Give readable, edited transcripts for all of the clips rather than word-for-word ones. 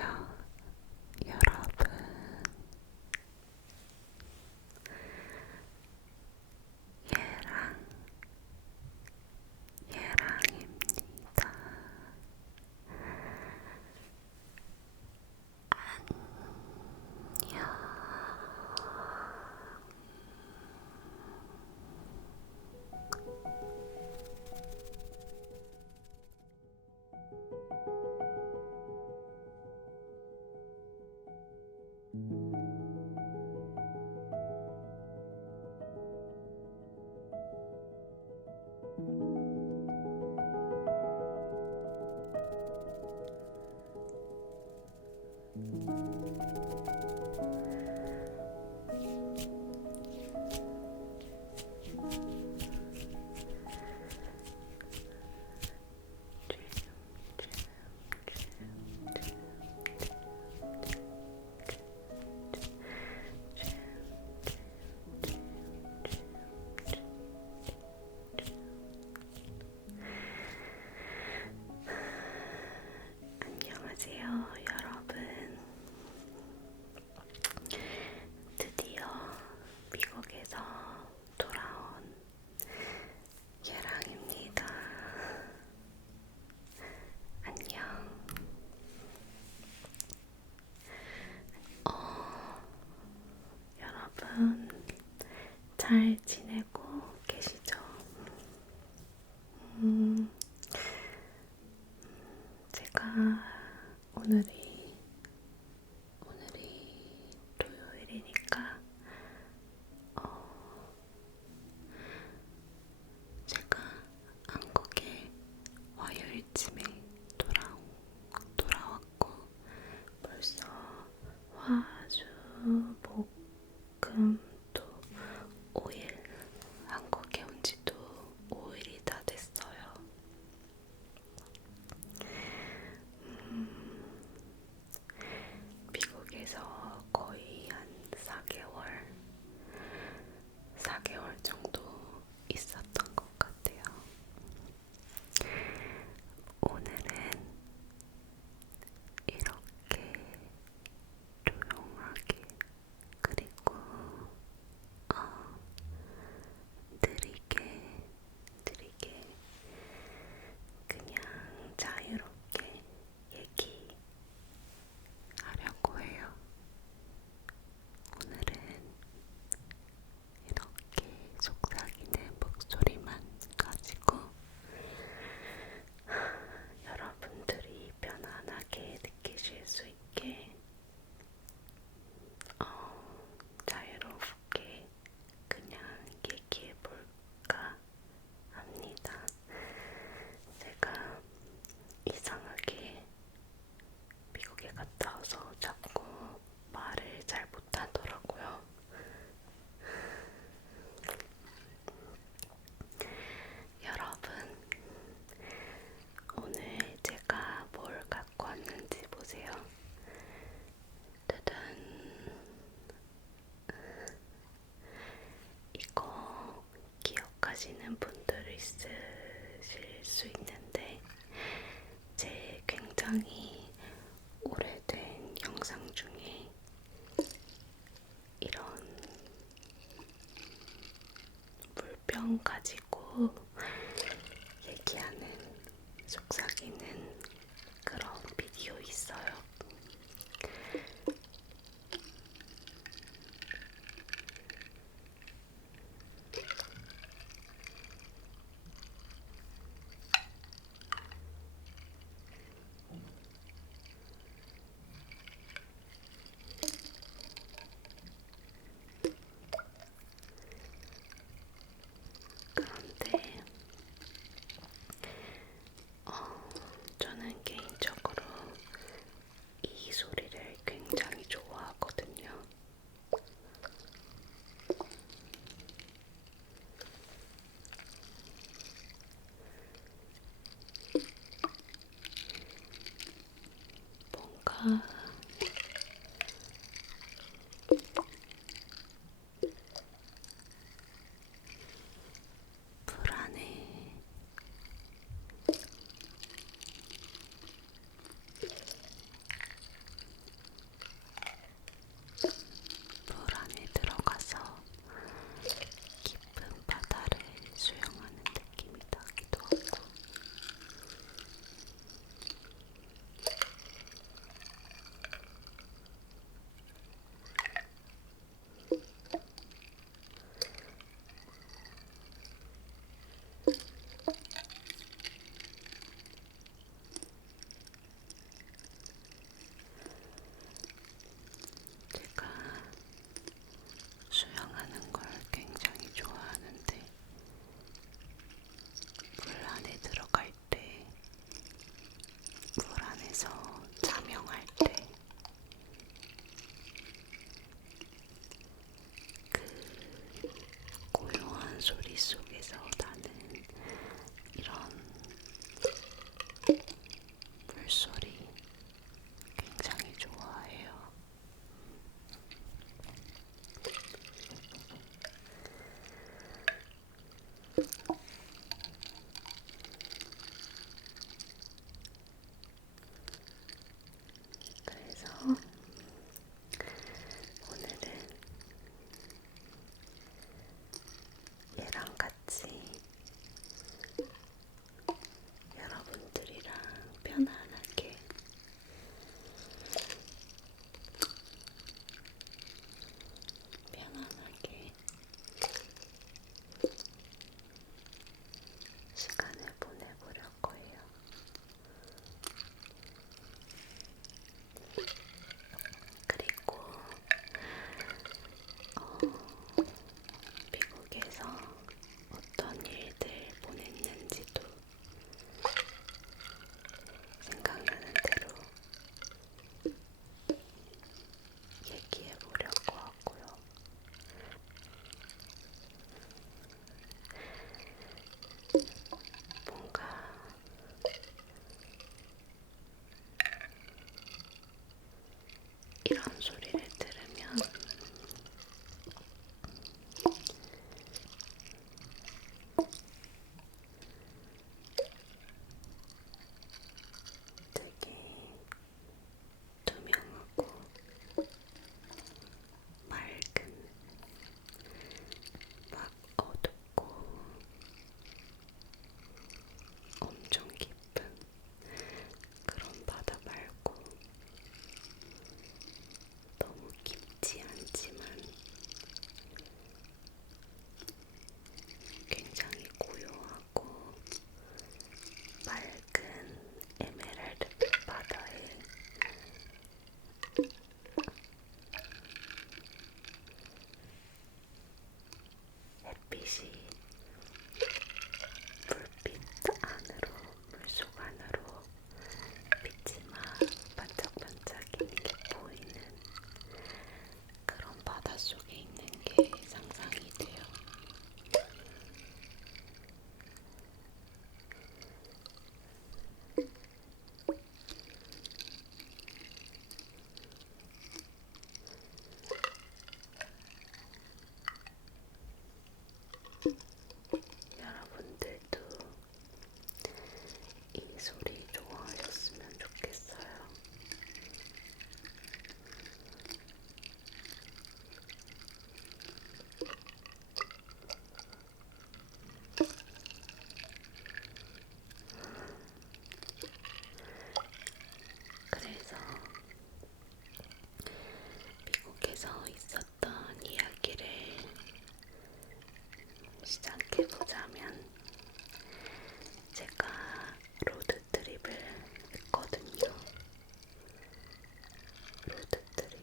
안녕하세요, 여러분. 예랑입니다. 안녕. 안녕하세요, 여러분. 드디어 미국에서 돌아온 예랑입니다. 안녕. 여러분 잘 지내고 계시죠? 제가 오늘이 토요일이니까 제가 한국에 화요일쯤에 돌아왔고 벌써 화, 수, 목, 금, 토 5일 한국에 온 지도 5일이 다 됐어요. 미국에서 거의 한 4개월 정도 있었던 것 같아요. 오늘은 이렇게 조용하게 그리고 느리게 그냥 자유롭게 얘기하려고 해요. 오늘은 이렇게 속삭이는 목소리만 가지고 여러분들이 편안하게 느끼실 수 있게 자유롭게 그냥 얘기해볼까 합니다. 제가 이상하게 미국에 갔다 와서 자꾸 말을 잘 못하더라고요. 여러분, 오늘 제가 뭘 갖고 왔는지 보세요. 짜잔! 이거 기억하시는 분들 있으실 수 있는데 제 굉장히 오래된 영상 중에 이런 물병 가지고 얘기하는 속삭이는 그런 비디오 있어요. 그런데 저는 개인적으로 이 소리를 굉장히 좋아하거든요. 뭔가 불안해. 이런 소리를 들으면 되게 투명하고 맑은, 막 어둡고 엄청 깊은 그런 바다 말고 너무 깊지 않지만 굉장히 고요하고 맑은 에메랄드빛 바다에 햇빛이 물빛 안으로, 물속 안으로 빛이 막 반짝반짝이는 게 보이는 그런 바다 속에 있는 게 상상이 돼요. 여러분들도 이 소리 좋아하셨으면 좋겠어요. 그래서 미국에서 있었던 이야기를 시작해보자면, 제가 로드트립을 했거든요. 로드트립,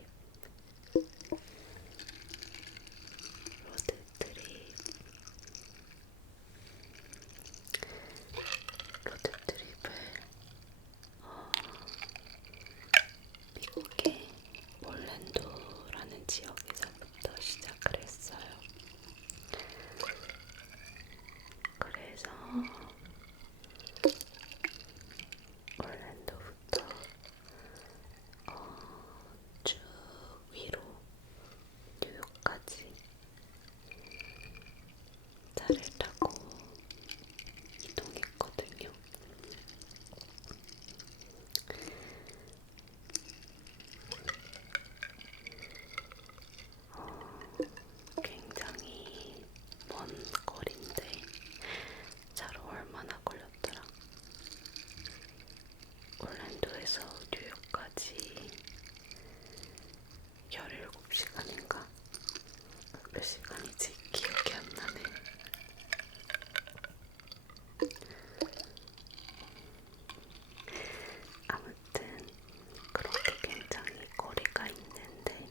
로드트립을 미국의 올랜도라는 지역에서부터 시작을 했어요. 그래서 올랜도부터 쭉 위로 뉴욕까지 차를 타고 이동했거든요. 굉장히 먼 거리인데 차로 얼마나 걸렸더라? 올랜도에서 뉴욕까지 17시간인가? 몇 시간이지? 기억이 안 나네. 아무튼 그렇게 굉장히 거리가 있는데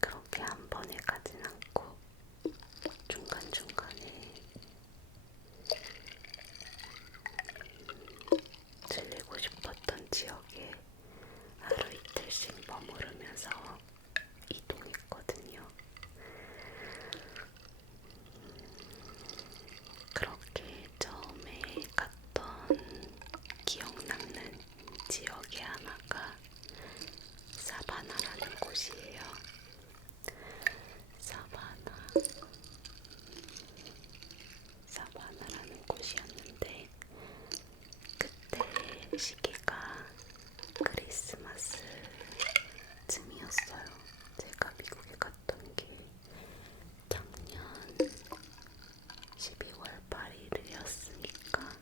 그렇게 한 번에 가진 않고 중간중간에 들리고 싶었던 지역에 하루 이틀씩 머무르면서 이동했거든요. 그렇게 처음에 갔던 기억 남는 지역의 하나가 사바나라는 곳이에요. 사바나라는 곳이었는데 그때 시기가 크리스마스쯤이었어요. 제가 미국에 갔던 게 작년 12월 8일이었으니까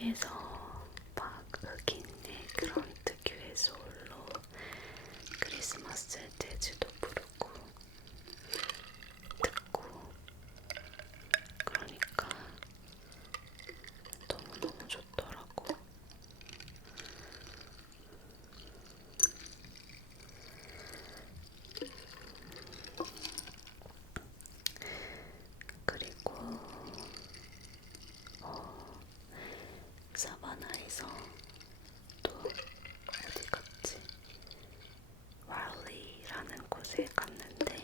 위에서 막 흑인의 그런 특유의 소울로 크리스마스 재즈도 부르고 듣고 그러니까 너무너무 좋더라고. 그리고 사바나에서 또 어디 갔지? 왈리라는 곳에 갔는데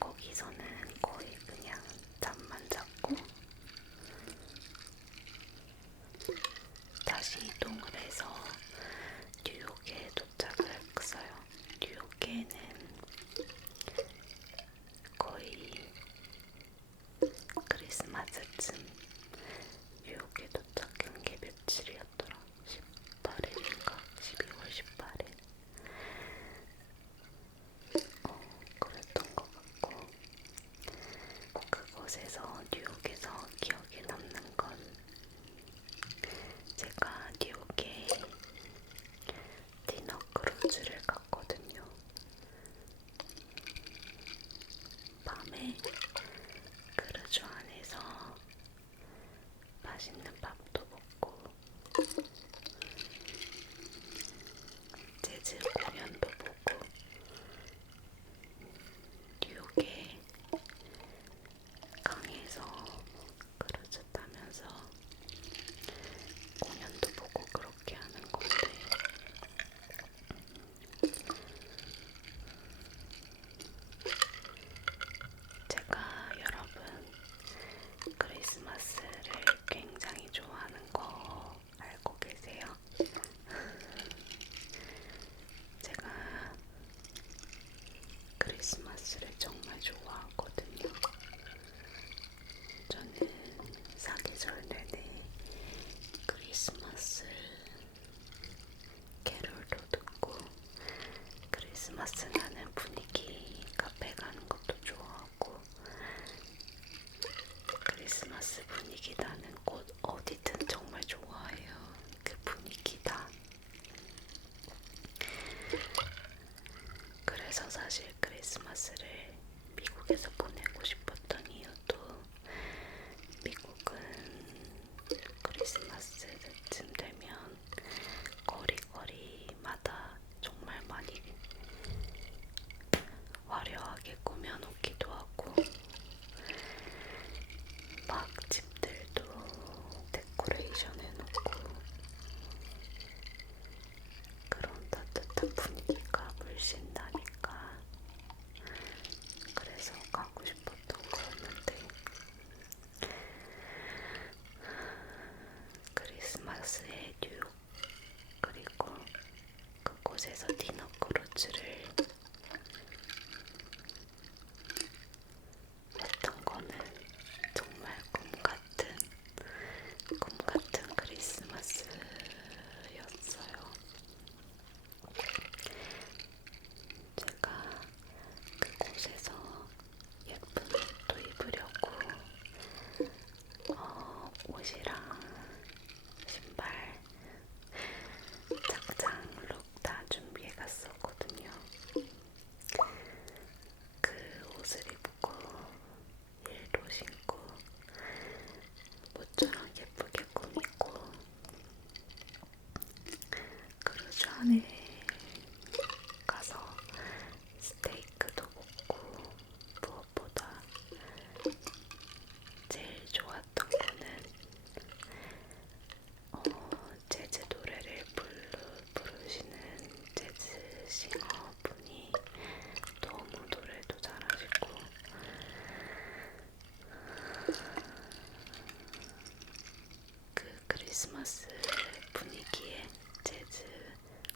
거기서는 거의 그냥 잠만 잤고 다시 이동을 해서 뉴욕에 도착을 했어요. 뉴욕에는 거의 크리스마스쯤 뉴욕에 도착한 게 며칠이었더라? 18일인가? 12월 18일? 그랬던 것 같고 그곳에서 뉴욕에서 기억에 남는 건 제가 뉴욕에 디너 크루즈를 갔거든요. 밤에 크루즈 안에서 맛있는 밥도 먹고 재즈 공연도 보고 뉴욕에 강에서 크루즈 타면서 공연도 보고 그렇게 하는 건데 제가 여러분 크리스마스를 굉장히 좋아하는 거 알고 계세요? 제가 크리스마스를 정말 좋아하거든요. 저는 사계절 내내 크리스마스 캐롤도 듣고 크리스마스 나는 분위기 카페 가는 것도 좋아하고 크리스마스 분위기 나는 곳 어디든 정말 좋아해요. 그 분위기 다. 그래서 사실 크리스마스를 미국에서 보내고 싶었던 이유도 미국은 크리스마스쯤 되면 거리마다 정말 많이 화려하게 꾸며놓기도 하고 막 집들도 데코레이션 해놓고 그런 따뜻한 분위기가 물씬 나니까 그래서 가고 싶었던 거였는데 크리스마스에 뉴욕 그리고 그곳에서 디너 크루즈를 했던 거는 정말 꿈 같은 크리스마스였어요. 제가 그곳에서 예쁜 옷도 입으려고 옷이랑 신발, 착장 룩 다 준비해 갔었거든요. 그 옷을 입고 힐도 신고 모처럼 예쁘게 꾸미고 크루즈 안에 가서 스테이크도 먹고 무엇보다 제일 좋았던 거는 재즈 노래를 부르시는 재즈 싱어분이 너무 노래도 잘하시고 그 크리스마스 분위기에 재즈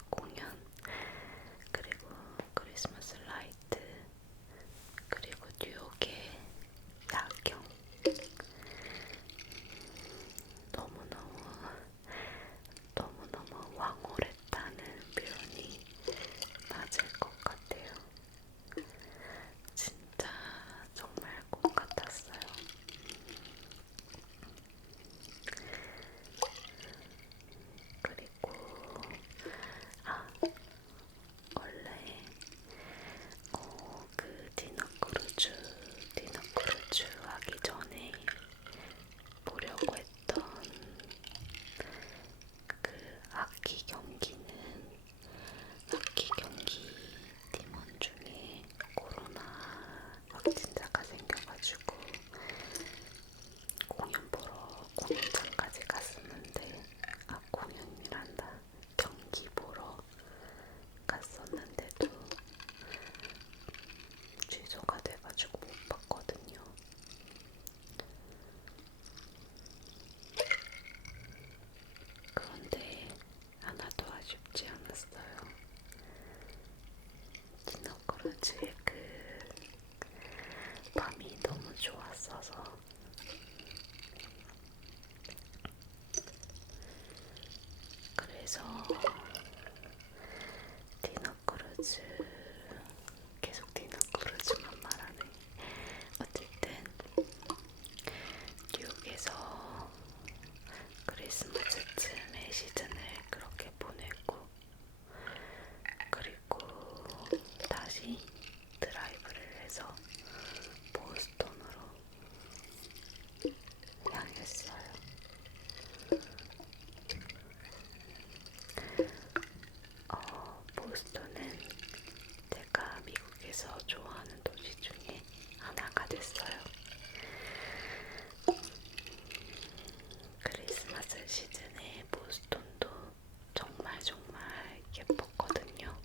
공연 그리고 크리스마스 라이트 그리고 뉴욕의 야경 너무너무 황홀했다는 표현이 맞을 것 같아요. 진짜 정말 꿈 같았어요. 그래서 디너크루즈 계속 디너크루즈만 말하네. 어쨌든 뉴욕에서 크리스마스쯤에 시즌을 그렇게 보내고 그리고 다시 드라이브를 해서 보스턴으로 향했어요. 보스턴은 제가 미국에서 좋아하는 도시 중에 하나가 됐어요. 크리스마스 시즌에 보스턴도 정말 예뻤거든요.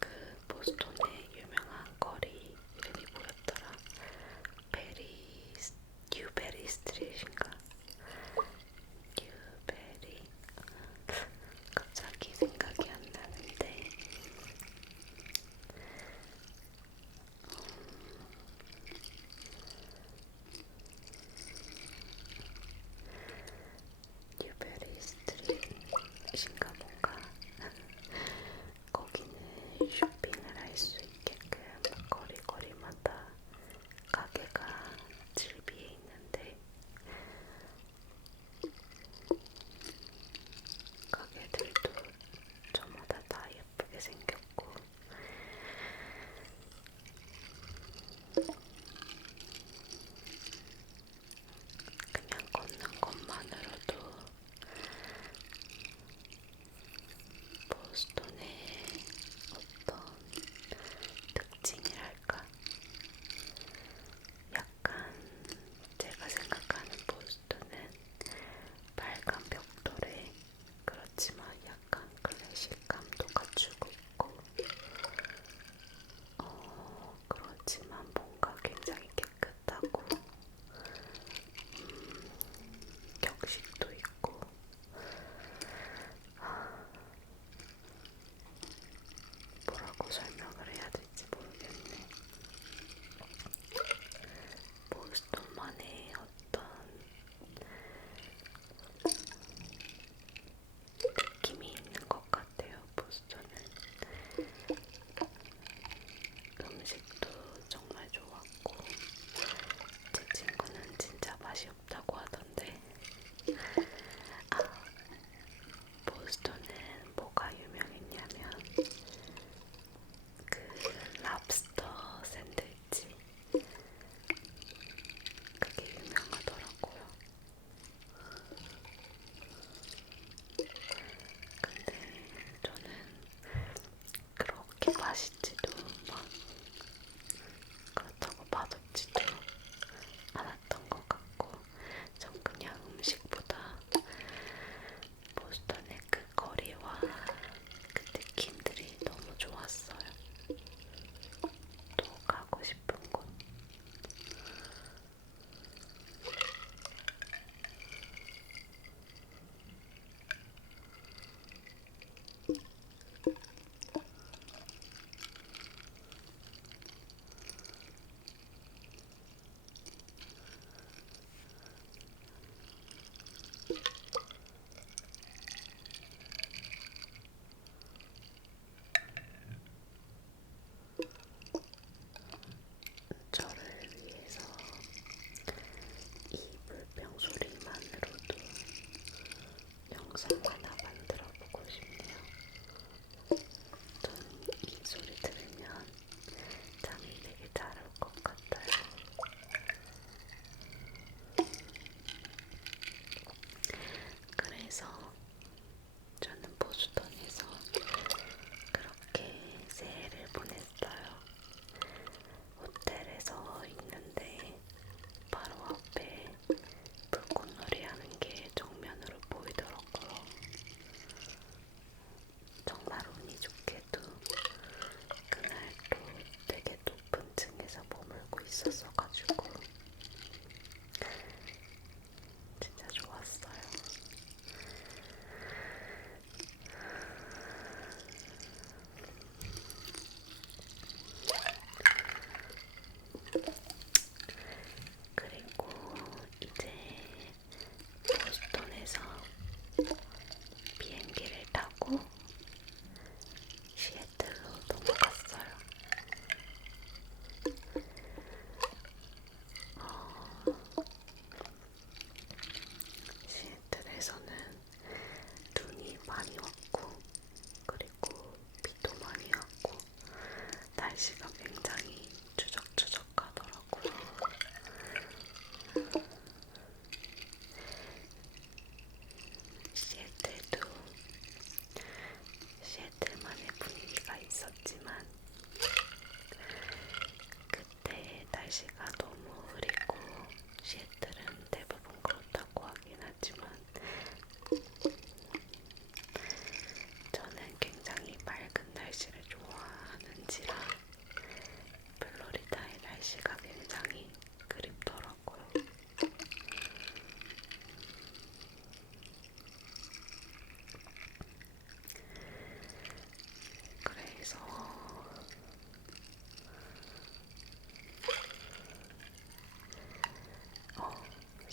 그 보스턴의 유명한 거리 이름이 뭐였더라? 뉴베리 스트릿인가? 뉴베리 갑자기 생각이 안 나는데 뉴베리 스트릿인가 뭔가 거기는 쇼핑을 할 수 있게끔 거리마다 가게가 즐비해 있는데 가게들도 저마다 다 예쁘게 생겼고 그냥 걷는 것만으로도 보스턴의 어떤 특징이랄까? 약간 제가 생각하는 보스턴은 빨간 벽돌에 그렇지만 약간 클래식감도 갖추고 있고 그렇지만 뭔가 굉장히 깨끗하고 격식도 있고 뭐라고 설명을 해야 될지 모르겠네. 보스턴만의 어떤 느낌이 있는 것 같아요. 보스턴은 음식도 정말 좋았고 제 친구는 진짜 맛이 없다고 하던데 보스턴은 뭐가 유명했냐면 그 랍스터 샌드위치 그게 유명하더라고요. 근데 저는 그렇게 맛있지도 막 그렇다고 맛없지도 않았던 것 같고 전 그냥 음식보다 보스턴의 그 거리와 그 느낌들이 너무 좋았어요. 또 가고 싶은 곳.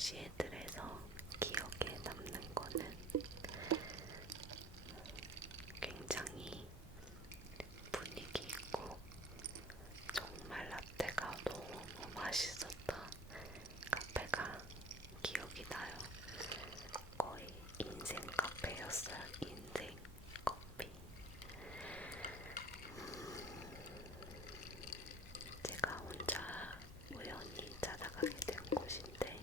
시애틀에서 기억에 남는 거는 굉장히 분위기 있고 정말 라떼가 너무 맛있었던 카페가 기억이 나요. 거의 인생 카페였어요. 인생 커피. 제가 혼자 우연히 찾아가게 된 곳인데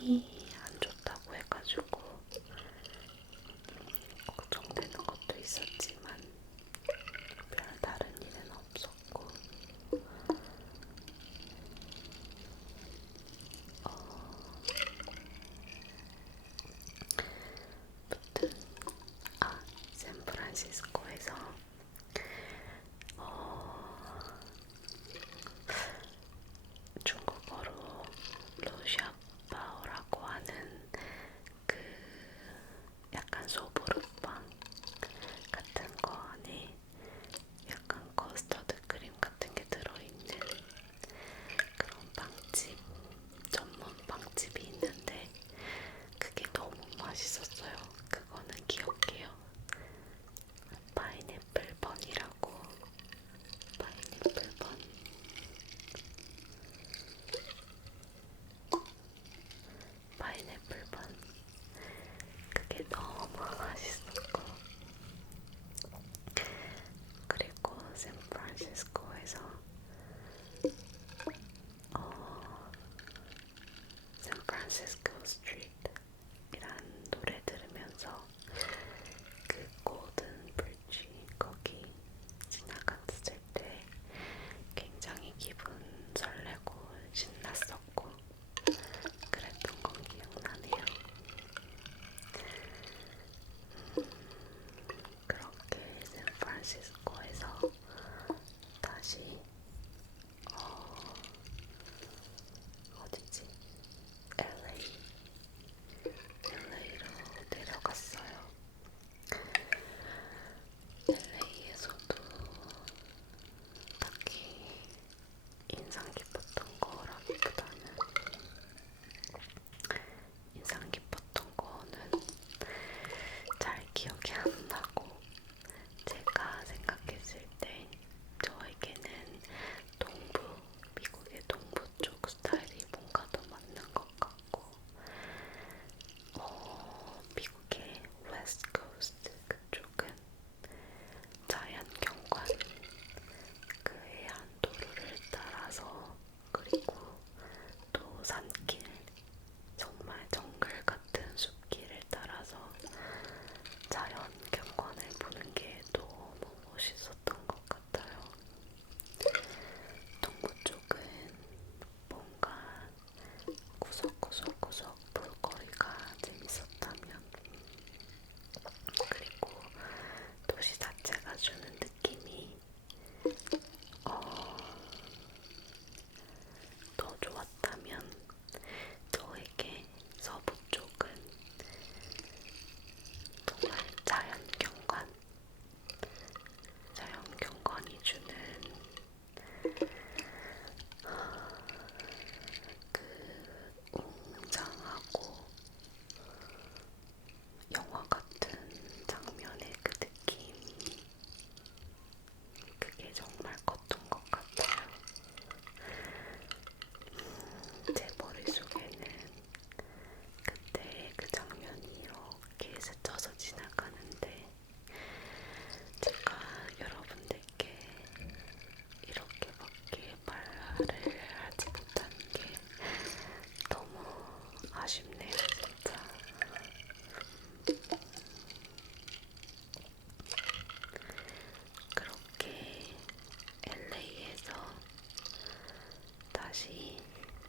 눈이 안 좋다고 해가지고 걱정되는 것도 있었지만 별 다른 일은 없었고 무튼 샌프란시스코에서 중국어로 루샤바오라고 하는 그 약간 소보루빵 같은 거 안에 약간 커스터드 크림 같은 게 들어있는 그런 빵집, 전문 빵집이 있는데 그게 너무 맛있었어요. 그거는 기억해요. 파인애플 번이라고. 파인애플 번. 파인애플 번. 그게 너무 맛있었고 그리고 샌프란시스코에서 샌프란시스코 스트리트이란 노래 들으면서 그 골든 브릿지 거기 지나갔을 때 굉장히 기분 설레고 신났었고 그랬던 건 기억나네요. 그렇게 샌프란시스코에서 다시 어디지? LA로 내려갔어요. LA에서도 딱히 인상 깊었던 거라기보다는 인상 깊었던 거는 잘 기억이 안 나고 제가 생각했을 때 저에게는 동부, 미국의 동부 쪽 스타일이 뭔가 더 맞는 것 같고 미국의 웨스트 코스트 그쪽은 자연경관 그 해안도로를 따라서 그리고 또 산길 정말 정글 같은 숲길을 따라서 자연경관을 보는 게 너무 멋있었던 것 같아요. 동부 쪽은 뭔가 구석구석구석 볼거리가 재밌었다면 그리고 도시 자체가 주는 느낌이 더 좋았다면 저에게 서부 쪽은 정말 자연경관이 주는 그 웅장하고 영화 같은 장면의 그 느낌 그게 정말 컸던 것 같아요. 제 머릿속에는 그때 그 장면이 이렇게 스쳐서 지나가는데 제가 여러분들께 이렇게밖에 말을 하지 못하는 게 너무 아쉽네요, 진짜. 그렇게 LA에서 다시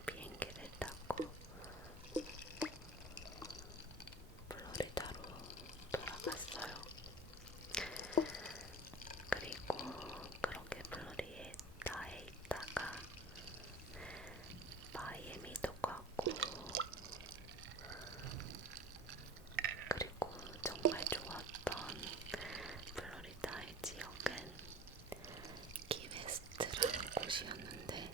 비행기를 타고 플로리다로 돌아갔어요. 그리고 그렇게 플로리다에 있다가 마이애미도 가고 그리고 정말 좋았던 플로리다의 지역은 키웨스트라는 곳이었는데